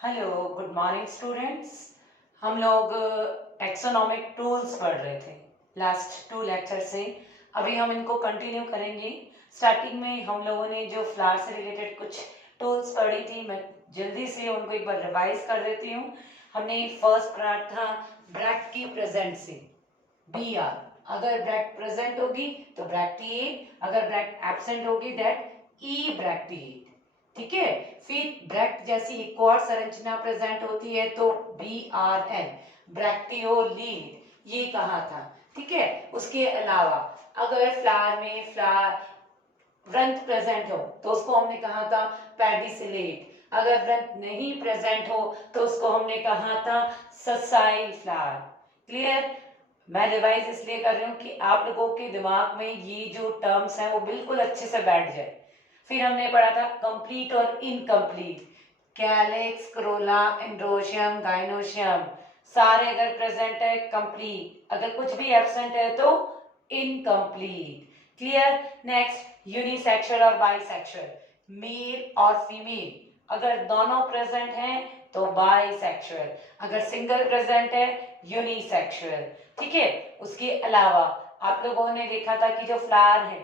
Hello, good morning students. हम लोग taxonomic tools पढ़ रहे थे लास्ट 2 लेक्चर से। अभी हम इनको कंटिन्यू करेंगे। स्टार्टिंग में हम लोगों ने जो फ्लावर से रिलेटेड कुछ टूल्स पढ़ी थी, मैं जल्दी से उनको एक बार रिवाइज कर देती हूँ। हमने फर्स्ट पढ़ा था ब्रैकेट की प्रेजेंट से, बी आर। अगर ब्रैकेट प्रेजेंट होगी तो ब्रैकेट, अगर ब्रैकेट एब्सेंट होगी दैट ई ब्रैकेट। ठीक है। फिर ब्रैकेट जैसी एक और संरचना प्रेजेंट होती है तो बी आर एन, ब्रैक्टियोलीड, ये कहा था। ठीक है। उसके अलावा अगर फ्लावर में फ्लावर व्रंत प्रेजेंट हो तो उसको हमने कहा था पेडिसिलेट। अगर व्रंत नहीं प्रेजेंट हो तो उसको हमने कहा था ससाइल फ्लावर। क्लियर। मैं रिवाइज इसलिए कर रही हूँ कि आप लोगों के दिमाग में ये जो टर्म्स हैं वो बिल्कुल अच्छे से बैठ जाए। फिर हमने पढ़ा था कंप्लीट और incomplete, calyx, Corolla, androecium, gynoecium, सारे अगर प्रेजेंट है कंप्लीट, अगर कुछ भी एब्सेंट है तो इनकम्प्लीट। क्लियर। नेक्स्ट यूनिसेक्सुअल और बाइसेक्सुअल, मेल और फीमेल, अगर दोनों प्रेजेंट हैं तो बाइसेक्सुअल, अगर सिंगल प्रेजेंट है यूनिसेक्सुअल। ठीक है। उसके अलावा आप लोगों ने देखा था कि जो फ्लावर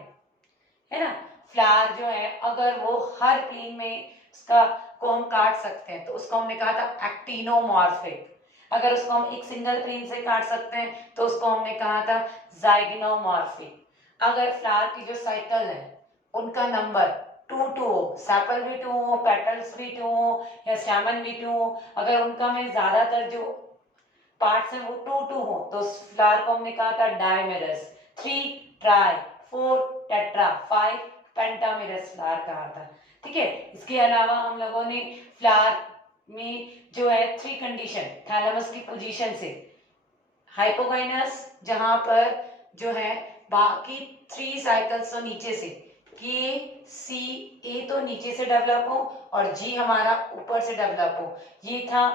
है ना, फ्लावर जो है अगर वो हर प्लेन में उसका को हम काट सकते हैं तो उसको हमने कहा था एक्टिनोमॉर्फिक। अगर उसको हम एक सिंगल प्लेन से काट सकते हैं तो उसको हमने कहा था जाइगनोमॉर्फिक। अगर फ्लावर की जो साइकिल है उनका नंबर 2 हो, सेपल भी 2 हो, पेटल्स भी 2 हो या स्टैमेन भी 2 हो, अगर उनका में ज्यादातर जो पार्ट्स हैं वो 2 हो तो फ्लावर को हमने कहा था डायमेरस। 3 ट्राई, 4 टेट्रा, 5 पेंटामेरस फ्लावर कहा था। ठीक है। इसके अलावा हम लोगों ने फ्लावर में जो है 3 कंडीशन, थैलेमस की पोजीशन से हाइपोगाइनस, जहां पर जो है बाकी 3 साइकिल्स तो नीचे से, के सी ए तो नीचे से डेवलप हो और जी हमारा ऊपर से डेवलप हो, ये था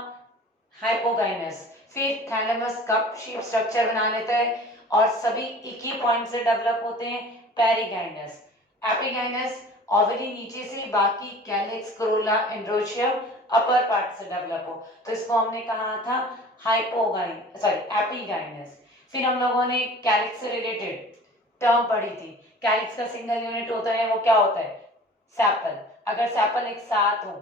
हाइपोगाइनस। फिर थैलेमस कप शेप स्ट्रक्चर बना लेता है और सभी एक ही पॉइंट से डेवलप होते हैं, पेरिगाइनस। एपिगाइनस ओवरी नीचे से, बाकी calyx, Corolla, androecium upper part से डेवलप हो तो इसको हमने कहा था हाइपोगाइन सॉरी एपिगाइनस। फिर हम लोगों ने कैलिक्स से रिलेटेड टर्म पढ़ी थी। कैलिक्स का सिंगल यूनिट होता है वो क्या होता है, सेपल। अगर सेपल एक साथ हो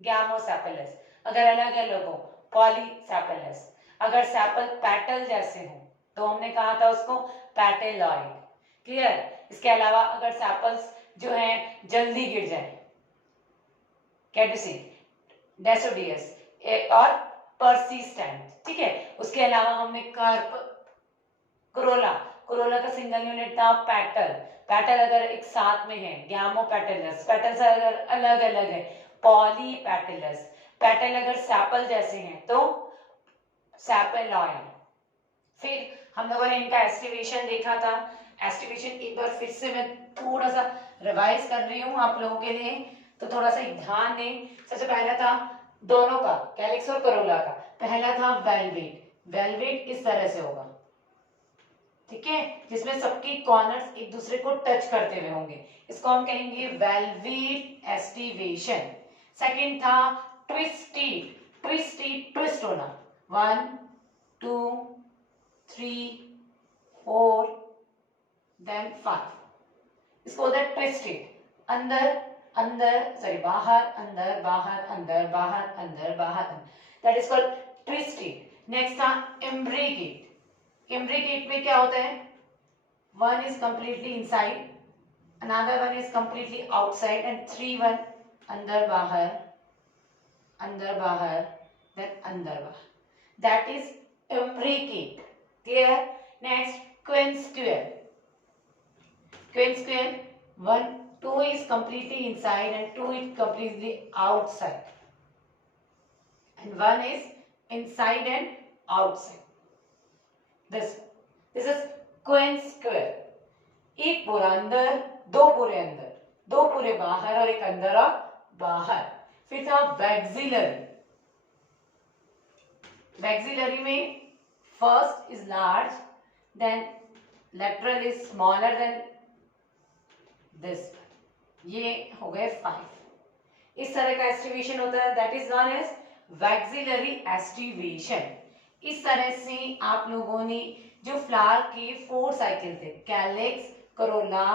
गैमोसेपलस, अगर अलग अलग हो पॉलीसेपलस, अगर सेपल पैटल जैसे हो तो हमने कहा था उसको पैटेलॉइड। क्लियर। इसके अलावा अगर सेपल्स जो है जल्दी गिर जाए, कैडुसी, डेसोडियस और परसिस्टेंट। ठीक है। उसके अलावा हमने कार्प, क्रोला, क्रोला का सिंगल यूनिट था पैटल। पैटल अगर एक साथ में है गैमोपेटलस, पेटल्स अगर अलग अलग है पॉलीपेटलस, पेटल अगर सैपल जैसे हैं तो सैपेलॉइड। फिर हम लोगों ने इनका एस्टिवेशन देखा था। एस्टिवेशन एक बार फिर से मैं थोड़ा सा रिवाइज कर रही हूँ आप लोगों के लिए, तो थोड़ा सा ध्यान दें। सबसे पहला था दोनों का, कैलिक्स और करोला का, पहला था वेलवेट। वेलवेट इस तरह से होगा, ठीक है, जिसमें सबके कॉर्नर्स एक दूसरे को टच करते हुए होंगे, इसको हम कहेंगे वेलवेट एस्टिवेशन। सेकंड था ट्विस्टेड, ट्विस्टेड ट्विस्ट होना, 1 2 3 4 देन 5, इसको बोलते हैं ट्विस्टेड। अंदर अंदर सॉरी बाहर अंदर बाहर अंदर बाहर अंदर बाहर, that is called twisted. Next था इम्ब्रिकेट। इम्ब्रिकेट में क्या होता है, one is completely inside, another one is completely outside, and 3 1 अंदर बाहर then अंदर बाहर, that is imbricate. Clear. Next, queen square. Queen square, 1 2 is completely inside and 2 is completely outside, and 1 is inside and outside. This is queen square. एक पूरा अंदर, दो पूरे अंदर, दो पूरे बाहर और एक अंदर और बाहर। फिर था वैक्सिलरी। वैक्सिलरी में first is large, then lateral is smaller than this, ये हो गए 5। इस तरह का एस्टिवेशन होता है, that is known as vexillary aestivation. इस तरह से आप लोगों ने जो फ्लावर के 4 साइकिल थे, कैलिक्स, कोरोला,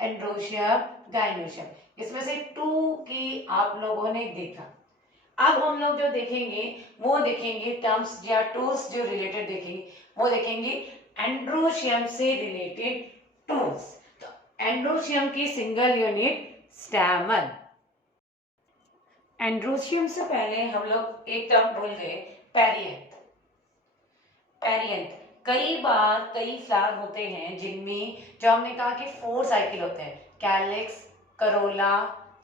एंड्रोशियम, गाइनोशियम, इसमें से 2 की आप लोगों ने देखा। अब हम लोग जो देखेंगे वो देखेंगे टर्म्स या टूल्स जो रिलेटेड देखेंगे, वो देखेंगे एंड्रोशियम से रिलेटेड टूल्स। तो एंड्रोशियम की सिंगल यूनिट स्टैमन। एंड्रोशियम से पहले हम लोग एक टर्म भूल गए, पेरियंथ। पेरियंथ कई बार कई फ्लावर होते हैं जिनमें जो हमने कहा कि 4 साइकिल होते हैं, कैलिक्स, करोला,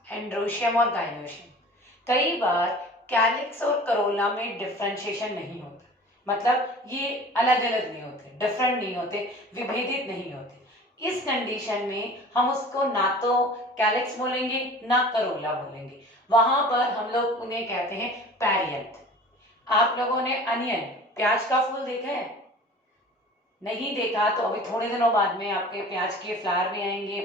एंड्रोशियम और गाइनोशियम। कई बार कैलिक्स और करोला में डिफरेंशिएशन नहीं होता, मतलब ये अलग अलग नहीं होते, डिफरेंट नहीं होते, विभेदित नहीं होते। इस कंडीशन में हम उसको ना तो कैलिक्स बोलेंगे ना करोला बोलेंगे, वहां पर हम लोग उन्हें कहते हैं पेरियंथ। आप लोगों ने अनियन, प्याज का फूल देखा है? नहीं देखा तो अभी थोड़े दिनों बाद में आपके प्याज के फ्लावर भी आएंगे,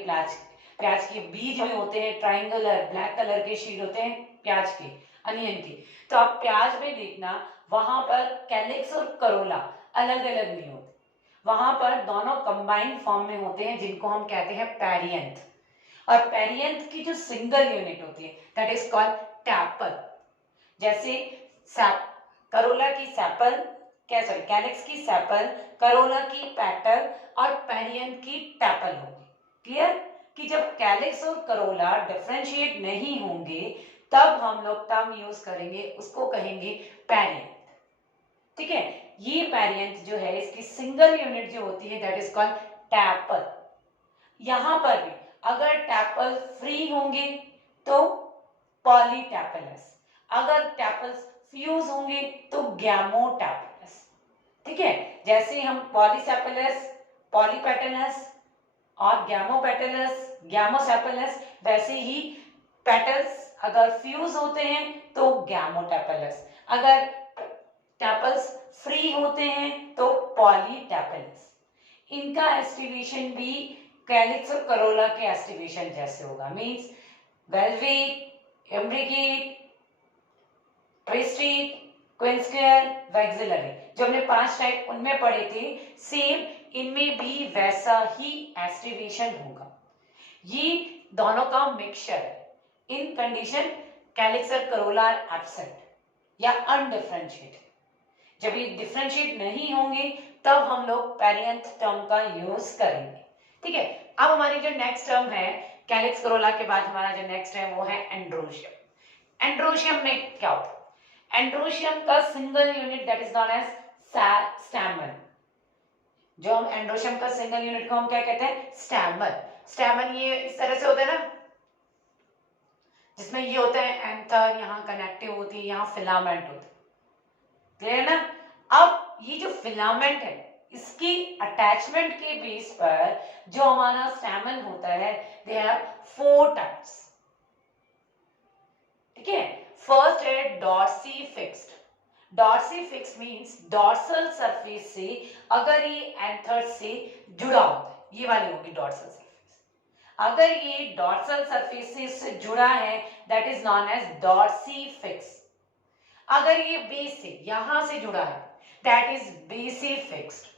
प्याज के बीज भी होते हैं, ट्राइंगुलर ब्लैक कलर के शीट होते हैं प्याज के, अनियन के। तो आप प्याज में देखना वहां पर कैलिक्स और करोला अलग अलग नहीं होते, वहां पर दोनों कंबाइंड फॉर्म में होते हैं, जिनको हम कहते हैं पेरियंथ। और पेरियंथ की जो सिंगल यूनिट होती है दैट इज कॉल्ड टैपल। जैसे करोला की सैपल, सॉरी कैलिक्स की सैपल, करोला की पेटल और पेरियंथ की टैपल होगी। क्लियर कि जब कैलिक्स और करोला डिफरेंशिएट नहीं होंगे तब हम लोग टर्म यूज करेंगे, उसको कहेंगे पेरियंथ। ठीक है, ये पेरियंथ जो है इसकी सिंगल यूनिट जो होती है दैट इज कॉल्ड टैपल। यहां पर भी अगर टैपल फ्री होंगे तो पॉलीटैपलस, अगर टैपल्स फ्यूज होंगे तो गैमोटैपलस। ठीक है, जैसे हम पॉलीसेपलस, पॉलीपेटलस और गैमोपेटलस, गैमोसेपलस, वैसे ही पेटल्स अगर फ्यूज होते हैं तो गैमोटैपलस, अगर टैपल्स फ्री होते हैं तो पॉलीटैपलस। इनका एस्टिवेशन भी कैलिक्स और करोला के एस्टिवेशन जैसे होगा, means valvate, imbricate, twisted, quincuncial, vexillary, जो हमने 5 टाइप उनमें पढ़े थे, सेम इनमें भी वैसा ही एस्टिवेशन होगा। ये दोनों का मिक्सचर है। इन कंडीशन कैलिक्स और करोला आर एब्सेंट या अनडिफरेंशिएटेड। जब ये डिफरेंशिएट नहीं होंगे तब हम लोग पेरियंथ टर्म का यूज करेंगे। ठीक है, अब हमारी जो नेक्स्ट टर्म है कैलिक्स करोला के बाद हमारा जो नेक्स्ट है वो है एंड्रोशियम। एंड्रोशियम में क्या होता है? एंड्रोशियम का single unit that is known as stamen. जो हम एंड्रोशियम का सिंगल यूनिट को हम क्या कहते हैं? स्टैमन। स्टैमन ये इस तरह से होता है ना, जिसमें ये होता है एंथर, यहाँ कनेक्टिव होती है, यहाँ फिलामेंट होता है। क्लियर ना? अब ये जो फिलामेंट है इसकी अटैचमेंट के बेस पर जो हमारा स्टैमन होता है दे हैव 4 टाइप्स। ठीक है, फर्स्ट है dorsifixed. Dorsifixed means dorsal surface से अगर ये एंथर से जुड़ा होता है, ये वाली होगी डॉर्सल सरफेस। अगर ये डॉर्सल सरफेस से इससे जुड़ा है that is known as dorsifixed. अगर ये बेस से यहां से जुड़ा है दैट इज बेसी फिक्स्ड।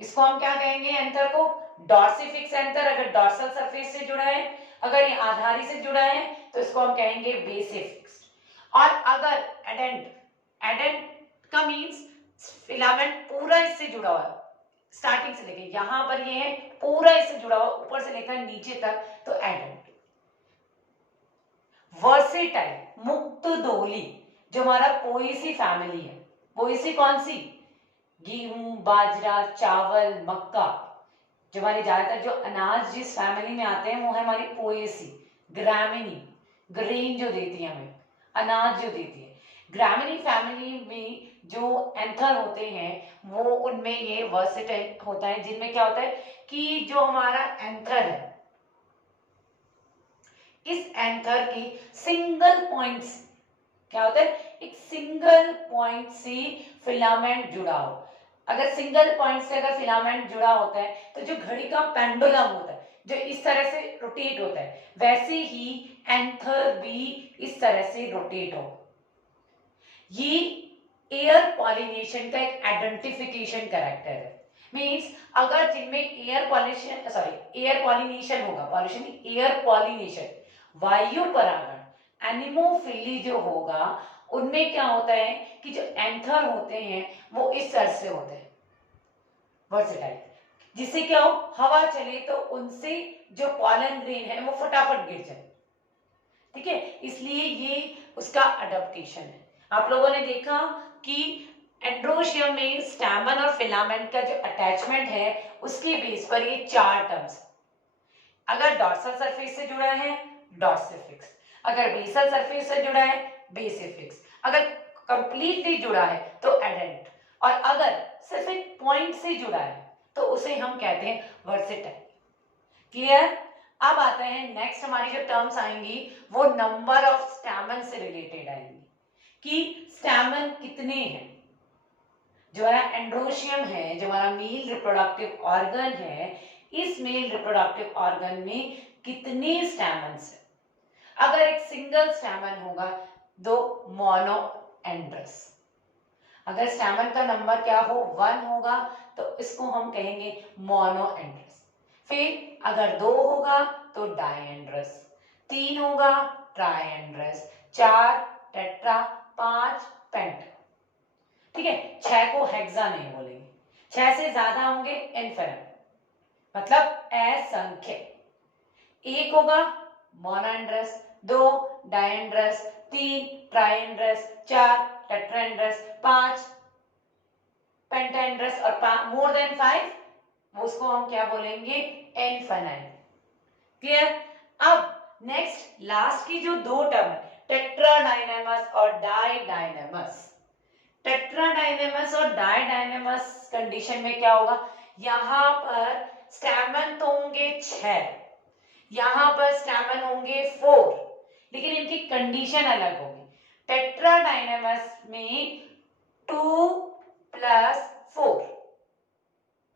इसको हम क्या कहेंगे? एंथर को डॉर्सी फिक्स एंथर। अगर डॉर्सल सरफेस से जुड़ा है, अगर ये आधारी से जुड़ा है तो इसको हम कहेंगे बेसी फिक्स्ड। और अगर एडेंट, एडेंट का मींस फिलामेंट पूरा इससे जुड़ा हुआ है, स्टार्टिंग से लेके यहां पर ये है पूरा इससे जुड़ा हुआ, ऊपर से लेकर नीचे तक, तो एडेंट। वर्सेटाइल, मुक्त दोली, जो हमारा पोएसी फैमिली है। पोएसी कौन सी? गेहूं, बाजरा, चावल, मक्का, जो हमारे ज्यादातर जो अनाज जिस फैमिली में आते हैं वो है हमारी पोएसी। ग्रामिनी, ग्रेन जो देती है हमें, अनाज जो देती है। ग्रामिनी फैमिली में जो एंथर होते हैं वो उनमें ये वर्सेटाइल होता है, जिनमें क्या होता है कि जो हमारा एंथर है इस एंथर की सिंगल पॉइंट्स क्या होता है? एक सिंगल पॉइंट से फिलामेंट जुड़ा हो। अगर सिंगल पॉइंट से अगर फिलामेंट जुड़ा होता है तो जो घड़ी का पेंडुलम होता है जो इस तरह से रोटेट होता है, वैसे ही एंथर भी बी इस तरह से रोटेट हो। ये एयर पॉलिनेशन का एक आइडेंटिफिकेशन कैरेक्टर है। मींस अगर जिनमें एयर पॉलिनेशन होगा, पॉल्यूशन एयर पॉलिनेशन, वायु परागण एनिमोफिली जो होगा, उनमें क्या होता है कि जो एंथर होते हैं वो इस तरह से होते हैं वर्सेटाइल, जिससे क्या हो, हवा चले तो उनसे जो पॉलन ग्रेन है वो फटाफट गिर जाए। ठीक है, इसलिए ये उसका अडेप्टेशन है। आप लोगों ने देखा कि एंड्रोशियम में स्टैमन और फिलामेंट का जो अटैचमेंट है उसके बेस पर ये चार टर्म्स, अगर डॉर्सल सरफेस से जुड़ा है डॉर्सिफिक्स, अगर बेसल सरफेस से जुड़ा है बेसिफिक्स, अगर कंप्लीटली जुड़ा है तो एडेंट, और अगर सिर्फ एक पॉइंट से जुड़ा है तो उसे हम कहते हैं वर्सेटाइल। क्लियर? अब आते हैं नेक्स्ट, हमारी जो टर्म्स आएंगी वो नंबर ऑफ स्टैमन से रिलेटेड आएंगी कि स्टैमन कितने हैं। जो है एंड्रोशियम है, जो हमारा मेल रिप्रोडक्टिव ऑर्गन है, इस मेल रिप्रोडक्टिव ऑर्गन में कितने स्टैमन्स है। अगर एक सिंगल स्टैमन होगा तो मोनो एंड्रस, अगर स्टैमन का नंबर क्या हो 1 होगा तो इसको हम कहेंगे मोनो एंड्रस। फिर अगर 2 होगा तो डायएंड्रस, 3 होगा ट्रायएंड्रस, 4 टेट्रा, 5 पेंटा। ठीक है, 6 को हेक्सा नहीं बोलेंगे, 6 से ज्यादा होंगे इनफिनिट, मतलब असंख्य। 1 होगा मोनोएंड्रस, 2 डायएंड्रस, 3 ट्रायएंड्रस, 4 टेट्राएंड्रस, 5 पेंटाएंड्रस और मोर देन 5, उसको हम क्या बोलेंगे इनफिनाइट। क्लियर? अब नेक्स्ट लास्ट की जो दो टर्म है टेट्राडाइनेमस और डाइडाइनेमस, टेट्राडाइनेमस और डाइडाइनेमस कंडीशन में क्या होगा, यहां पर स्टैमन तो होंगे 6, यहां पर स्टैमन होंगे 4, लेकिन इनकी कंडीशन अलग होगी। टेट्राडाइनेमस में 2 + 4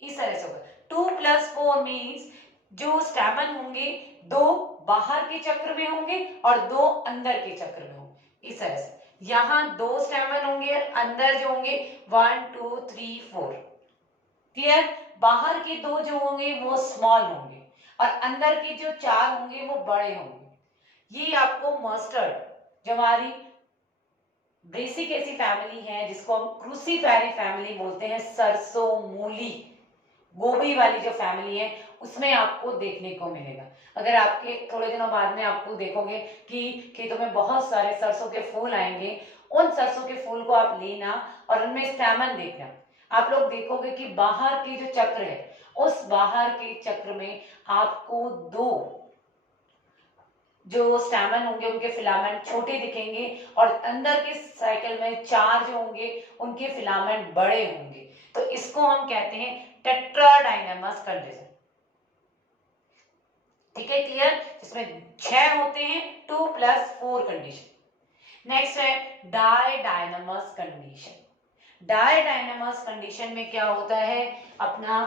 इस तरह से होगा। 2 + 4 मीन्स जो स्टैमन होंगे 2 बाहर के चक्र में होंगे और 2 अंदर के चक्र में होंगे, इस तरह से। यहां 2 स्टैमन होंगे, अंदर जो होंगे 1 2 3 4। क्लियर? बाहर के 2 जो होंगे वो स्मॉल होंगे और अंदर के जो 4 होंगे वो बड़े होंगे। ये आपको मस्टर्ड, जो हमारी बेसिक ऐसी फैमिली है जिसको हम क्रूसीफेरी फैमिली बोलते हैं, सरसों मूली गोभी वाली जो फैमिली है उसमें आपको देखने को मिलेगा। अगर आपके थोड़े दिनों बाद में आपको देखोगे कि खेतों में बहुत सारे सरसों के फूल आएंगे, उन सरसों के फूल को आप लेना और उनमें स्टैमन देखना, आप लोग देखोगे कि बाहर के जो चक्र है उस बाहर के चक्र में आपको 2 जो स्टैमन होंगे उनके फिलामेंट छोटे दिखेंगे और अंदर के साइकिल में 4 जो होंगे उनके फिलामेंट बड़े होंगे। तो इसको हम कहते हैं टेट्राडाइनेमस कंडीशन। ठीक है, क्लियर? इसमें 6 होते हैं, 2 + 4 कंडीशन। नेक्स्ट है डाइडाइनेमस कंडीशन। डाइडाइनेमस कंडीशन में क्या होता है अपना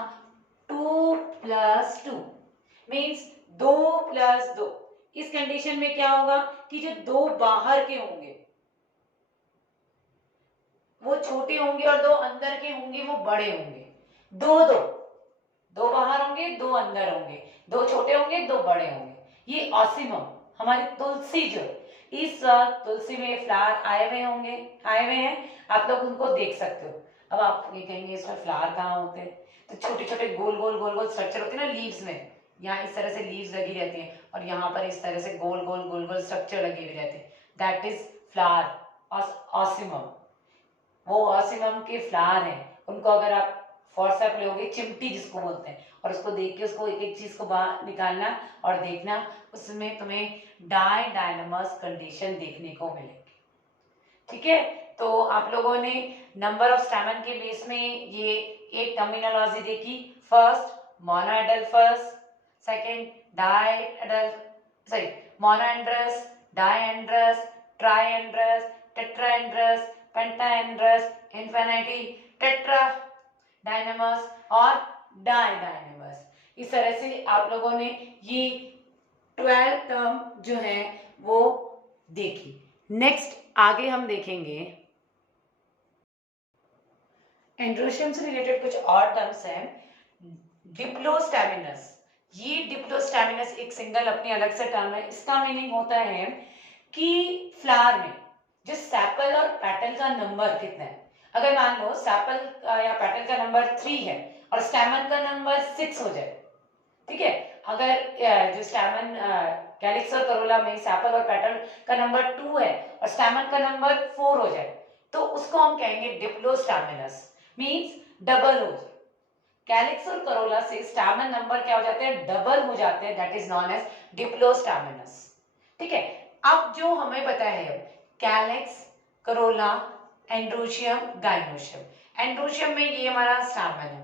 2 + 2 मींस 2 + 2। इस कंडीशन में क्या होगा कि जो 2 बाहर के होंगे वो छोटे होंगे और 2 अंदर के होंगे वो बड़े होंगे। 2 बाहर होंगे 2 अंदर होंगे, 2 छोटे होंगे 2 बड़े होंगे। ये ऑसिमम हमारी तुलसी, जो इस तुलसी में फ्लावर आए हुए हैं, आप लोग उनको देख सकते हो। अब आप ये कहेंगे इसमें फ्लावर कहाँ होते हैं, तो छोटे छोटे गोल गोल गोल गोल स्ट्रक्चर होते हैं ना लीव्स में, यहाँ इस तरह से लीव्स लगी रहती हैं और यहाँ पर इस तरह से गोल गोल गोल गोल स्ट्रक्चर लगे हुए रहते हैं, दैट इज फ्लावर ऑसिमम। वो ऑसिमम के फ्लावर हैं, उनको अगर आप फॉरसेप लोगे, चिमटी जिसको बोलते हैं, और उसको देख के उसको एक एक चीज को बाहर निकालना और देखना, उसमें तुम्हें डाइडाइनेमस कंडीशन देखने को मिलेगी। ठीक है, तो आप लोगों ने नंबर ऑफ स्टैमन के बेस में ये एक टर्मिनोलॉजी देखी। First monadelphous, second monandrous, diandrous, triandrous, tetrandrous, pentandrous, infinity, tetradynamous और डाइडाइनेमस। इस तरह से आप लोगों ने ये 12 टर्म जो है वो देखी। नेक्स्ट आगे हम देखेंगे एंड्रोशियम से रिलेटेड कुछ और टर्म्स हैं। डिप्लोस्टैमिनस, ये डिप्लोस्टैमिनस एक सिंगल अपनी अलग से टर्म है। इसका मीनिंग होता है कि फ्लावर में जो सेपल और पेटल का नंबर कितना है। अगर मान लो सेपल या पेटल का नंबर 3 है और स्टैमन का नंबर 6 हो जाए, ठीक है, अगर जो स्टैमन कैलिक्स और करोला में सेपल और पेटल का नंबर 2 है और स्टैमन का नंबर 4 हो जाए, तो उसको हम कहेंगे डिप्लोस्टैमिनस, मींस डबल हो जाए। कैलिक्स और करोला से स्टैमन नंबर क्या हो जाते हैं, डबल हो जाते हैं, दैट इज नॉन एज डिप्लोस्टैमिनस। ठीक है, अब जो हमें पता है calyx, Corolla, androecium, gynoecium. Androecium में ये हमारा स्टैमन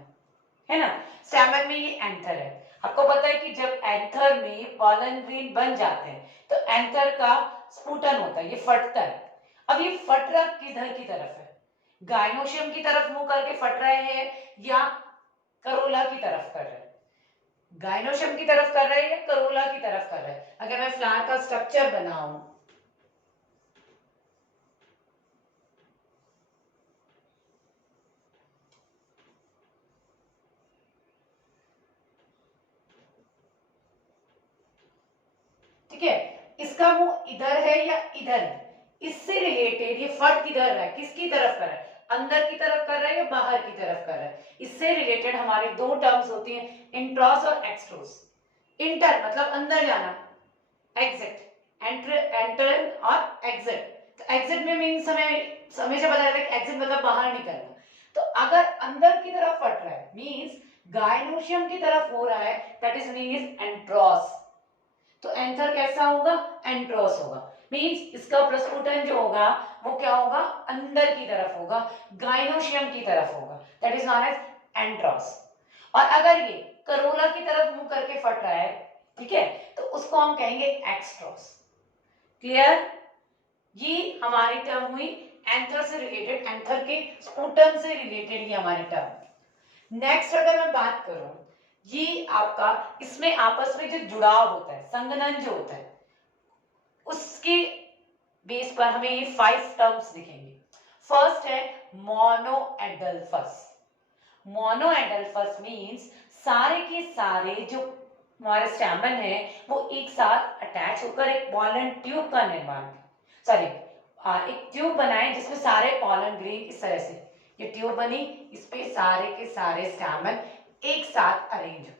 है ना, स्टैमन में ये एंथर है। आपको पता है कि जब एंथर में पॉलन ग्रेन बन जाते हैं तो एंथर का स्पूटन होता है, ये फटता है। अब ये फट रहा किधर की तरफ है, गाइनोशियम की तरफ मुंह करके फट रहे हैं या करोला की तरफ कर रहे हैं? गाइनोशियम की तरफ कर रहे हैं या करोला की तरफ कर रहे हैं? अगर मैं फ्लावर का स्ट्रक्चर बनाऊं, ठीक है, इसका मुंह इधर है या इधर है, इससे रिलेटेड ये फट किधर रहा है, किसकी तरफ कर रहा है, अंदर की तरफ कर रहा है या बाहर की तरफ कर रहा है? इससे रिलेटेड हमारी दो टर्म्स होती हैं, इंट्रॉस और एक्सट्रोस। इंटर मतलब अंदर जाना, एग्जिट, एंटर और एग्जिट। तो एग्जिट में मीन्स हमें से पता रहता है कि एग्जिट मतलब बाहर निकलना। तो अगर अंदर की तरफ फट रहा है मीन्स गाइनोशियम की तरफ हो रहा है, दैट इज मीन्स एंट्रोस। तो एंथर कैसा होगा, एंट्रोस होगा, मींस इसका प्रस्फुटन जो होगा वो क्या होगा, अंदर की तरफ होगा, गाइनोशियम की तरफ होगा, दैट इज नॉन एज एंट्रोस। और अगर ये करोला की तरफ मुंह करके फट रहा है, ठीक है, तो उसको हम कहेंगे एक्सट्रोस। क्लियर? ये हमारी टर्म हुई एंथर से रिलेटेड, एंथर के स्पुटन से रिलेटेड ये हमारी टर्म। नेक्स्ट अगर मैं बात करूं, ये आपका इसमें आपस में जो जुड़ाव होता है, संगनन जो होता है, उसके बेस पर हमें ये 5 टर्म्स दिखेंगे। फर्स्ट है मोनोएडल्फस। मोनोएडल्फस मींस सारे के सारे जो हमारे स्टैमन है वो एक साथ अटैच होकर एक पॉलन ट्यूब का निर्माण, सॉरी एक ट्यूब बनाए जिसमें सारे पॉलन ग्रेन इस तरह से ये ट्यूब बनी, इस पे सारे के सारे स्टैमन एक साथ अरेंज हो,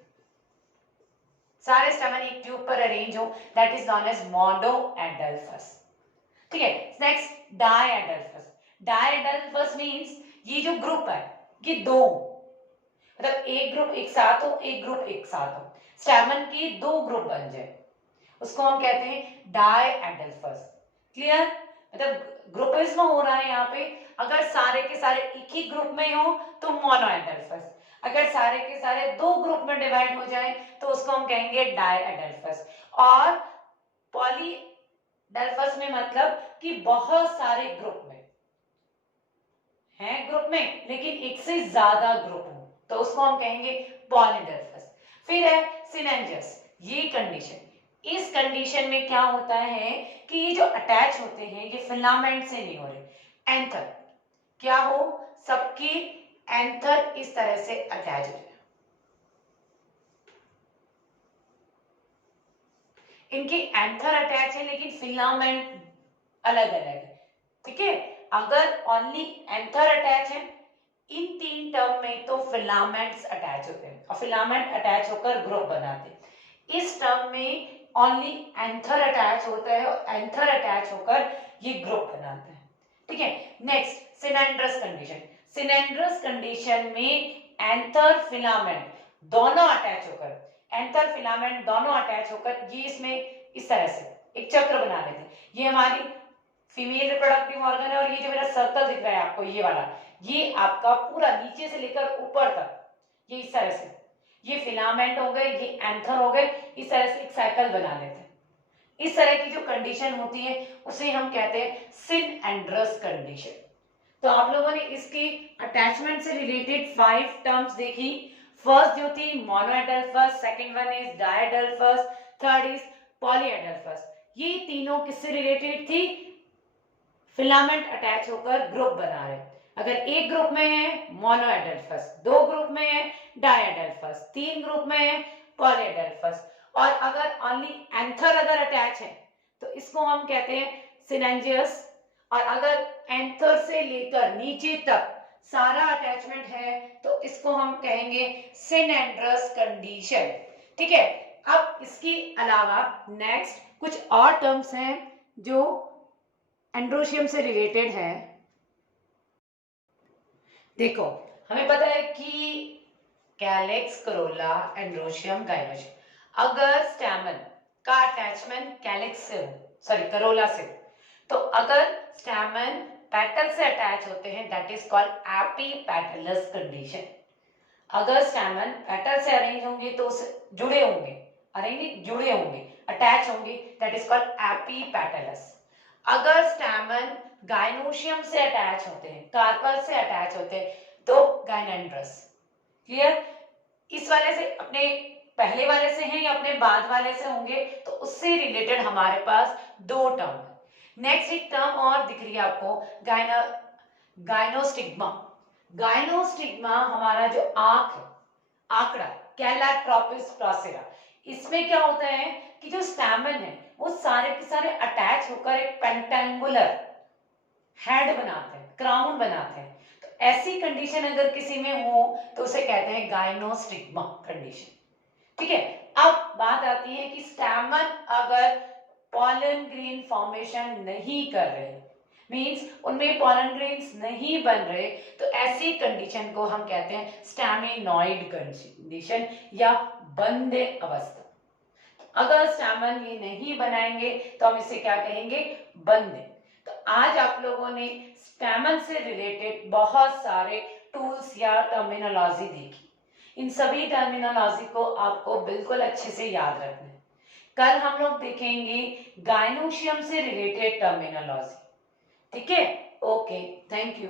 सारे स्टैमन एक ट्यूब पर अरेंज हो, दैट इज नॉन एज मोनोएडल्फस। ठीक है, नेक्स्ट डायएडल्फस। डायएडल्फस मींस ये जो ग्रुप है ये दो, मतलब एक ग्रुप एक साथ हो, एक ग्रुप एक साथ हो, स्टैमन के दो ग्रुप बन जाए, उसको हम कहते हैं डायएडल्फस। क्लियर? मतलब ग्रुपिज्म हो रहा है यहाँ पे, अगर सारे के सारे एक ही ग्रुप में हो तो मोनोएडल्फस, अगर सारे के सारे दो ग्रुप में डिवाइड हो जाए तो उसको हम कहेंगे डायएडल्फस। और पॉलीडेल्फस में मतलब कि बहुत सारे ग्रुप में हैं, ग्रुप में लेकिन एक से ज्यादा ग्रुप हो तो उसको हम कहेंगे पॉलीडेल्फस। फिर है सिनेंजस, ये कंडीशन, इस कंडीशन में क्या होता है कि ये जो अटैच होते हैं ये फिलामेंट से नहीं हो रहे, एंथर क्या हो, सबकी एंथर इस तरह से अटैच हो, इनकी एंथर अटैच है लेकिन फिलामेंट अलग अलग है। ठीक है, अगर ओनली एंथर अटैच है इन 3 टर्म में तो फिलामेंट्स अटैच होते हैं और फिलामेंट अटैच होकर ग्रुप बनाते हैं। इस टर्म में ओनली एंथर अटैच होता है और एंथर अटैच होकर ये ग्रुप बनाता है। ठीक है, नेक्स्ट सिनेंड्रस कंडीशन। सिनेंड्रस कंडीशन में एंथर फिलामेंट दोनों अटैच होकर, एंथर फिलामेंट दोनों अटैच होकर ये इसमें इस तरह से एक चक्र बना लेते हैं। ये हमारी फीमेल रिप्रोडक्टिव ऑर्गन है और ये जो मेरा सर्कल दिख रहा है आपको ये वाला, ये आपका पूरा नीचे से लेकर ऊपर तक ये इस तरह से, ये फिलामेंट हो गए, ये एंथर हो गए, इस तरह से एक साइकिल बना लेते हैं। इस तरह की जो कंडीशन होती है उसे हम कहते हैं सिनेंड्रस कंडीशन। तो आप लोगों ने इसकी अटैचमेंट से रिलेटेड 5 टर्म्स देखी। फर्स्ट जो थी monadelphous, second one is diadelphous, third is polyadelphous. ये तीनों किससे रिलेटेड थी? फिलामेंट अटैच होकर ग्रुप बना रहे। अगर एक ग्रुप में है मोनोएडेल्फस, दो ग्रुप में है डायएडेल्फस, तीन ग्रुप में है पॉलीएडेल्फस, और अगर ओनली एंथर अगर अटैच है तो इसको हम कहते हैं सिनेंजियस, और अगर एंथर से लेकर नीचे तक सारा अटैचमेंट है तो इसको हम कहेंगे सिनेंड्रस कंडीशन। ठीक है, अब इसके अलावा नेक्स्ट कुछ और टर्म्स हैं जो एंड्रोशियम से रिलेटेड है। देखो, हमें पता है कि कैलिक्स, करोला, एंड्रोशियम, गाइनोशियम। अगर स्टैमेन का अटैचमेंट कैलिक्स से हो, सॉरी करोला से, तो अगर स्टैमेन पेटल से अटैच होते हैं that is called epipetalous condition. अगर स्टैमेन पेटल से अरेंज होंगे तो जुड़े होंगे, जुड़े होंगे, अटैच होंगे, दैट इज कॉल्ड एपीपेटलस। अगर स्टैमेन गाइनोशियम से अटैच होते हैं, कार्पल से अटैच होते हैं, तो गाइनेंड्रस। क्लियर? इस वाले से अपने पहले वाले से हैं या अपने बाद वाले से होंगे, तो उससे रिलेटेड हमारे पास दो टर्म है। नेक्स्ट एक टर्म और दिख रही है आपको, गाइनोस्टिग्मा। गाइनोस्टिग्मा हमारा जो आंख है, आंकड़ा, कैलाट्रोपिस प्रोसेरा, इसमें क्या होता है कि जो स्टैमेन है वो सारे के सारे अटैच होकर एक पेंटेंगुलर हेड बनाते हैं, क्राउन बनाते हैं। तो ऐसी कंडीशन अगर किसी में हो तो उसे कहते हैं गाइनोस्टिग्मा कंडीशन। ठीक है, अब बात आती है कि स्टैमेन अगर पॉलन ग्रेन फॉर्मेशन नहीं कर रहे, मींस उनमें पॉलन ग्रेन्स नहीं बन रहे, तो ऐसी कंडीशन को हम कहते हैं स्टैमिनॉइड कंडीशन या बंदे अवस्था। अगर स्टैमेन ये नहीं बनाएंगे तो हम इसे क्या कहेंगे? बंदे। तो आज आप लोगों ने स्टैमेन से रिलेटेड बहुत सारे टूल्स या टर्मिनोलॉजी देखी। इन सभी टर्मिनोलॉजी को आपको बिल्कुल अच्छे से याद रखना है। कल हम लोग देखेंगे गाइनोशियम से रिलेटेड टर्मिनोलॉजी। ठीक है, ओके, थैंक यू।